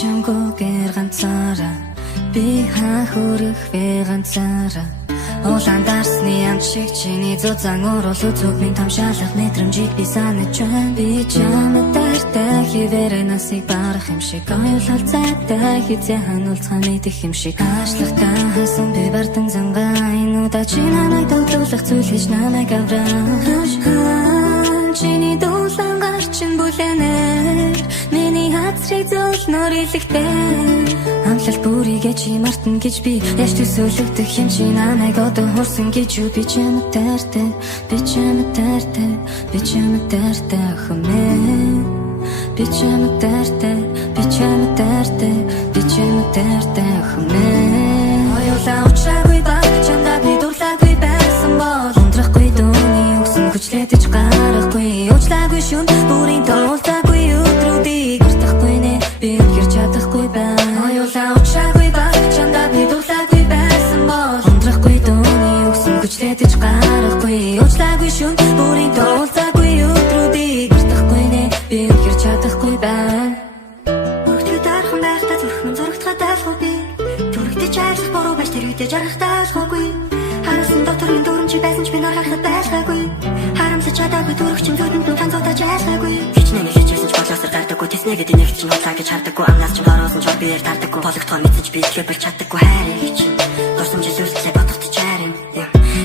чамгүйгээр ганцаараа би хөрөх вэ ганцаараа улаан дарсны амт шиг чиний зузаан урал үзүүг минь тамшаалах мэдрэмжийг би санаж байна. Би чамд дайртай хിവэрэ насыг барах юм шиг оюулал зайтай хизээ хануулцгаа мэдэх юм шиг аашлахтаа хасан би бардан зангаинуудаа чи намайг дуулах зүйл хийж намайг авраа чиний дуулан гарчин бүлэнээр миний хацрыг зөөлнөр илэгтэй амлал бүрийгээ чи мартна гэж би яаж төсөөлөгдөх юм чи намайг одоо хурсан гэж юу би чамд дайртай би чамд дайртай би чамд дайртай хэмээн би чамд дайртай би чамд дайртай би чамд дайртай хэмээн оюулаа учраагүй ба чамдаа би дурлаагүй байсан бол ундрахгүй дууны өгсөн хүчлээдэж гарахгүй уучлаагүй шүн бүрийн тоолтаагүй өдрүүдийг гартахгүй нэ би үнхэр чадахгүй байна оюулаа учраагүй ба чамдаа би дурлаагүй байсан бол ундрахгүй дууны өгсөн хүчлээдэж гарахгүй уучлаагүй шүн бүрийн тоолтаагүй өдрүүдийг гартахгүй нэ би үнхэр чадахгүй байна бүгд дархан байхдаа зүрхэн зурагтахад айлгүй би зүрэгтэж айлах буруу байж тэр үедээ жаргахтаа айлгүйгүй харасан дотор минь дөрөн чи байсан ч би нар харахад байлгаагүй харамсаж чадаагүй төрөх чим зүудэнд нь ганцуудаж айлгаагүй хичнээн хичээсэн ч бодлоосоор гардаггүй тэснэгэд нэг чинь худлаа гэж хардаггүй амнаас ч ороосон ч биеэр тардаггүй болгохтоо мэдэж би итгэж бил чаддаггүй хайрыг чинь дурсам чи сүрслээ бодохтой чарин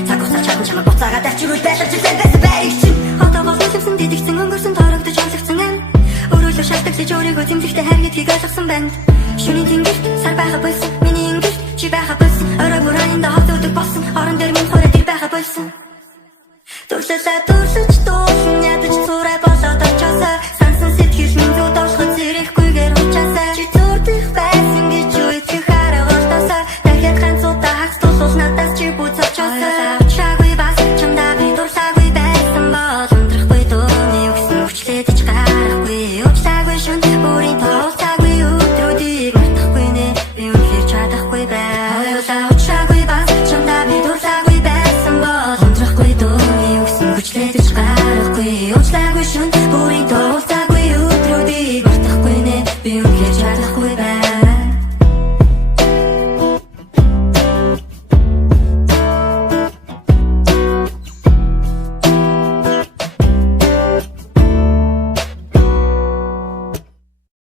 цаг уусаа чадан чамаа буцаагаад авчирвал байлгаж ирсэн байсан байрыг чинь одоо бол хэлсэн дидэгсэн өнгөрсөн торогдож амлагдсан ам өөрөөлөө шалтгаалж өөрийгөө зэмлэхтэй хайр гэдгийг ойлгосон байна шүний тэнгэрт сар байха болсон миний ингэрт чи байха болсон орой бүр айнда хавд өдөг болсон орон дээр минь хороо тэр байха болсон дурлалаа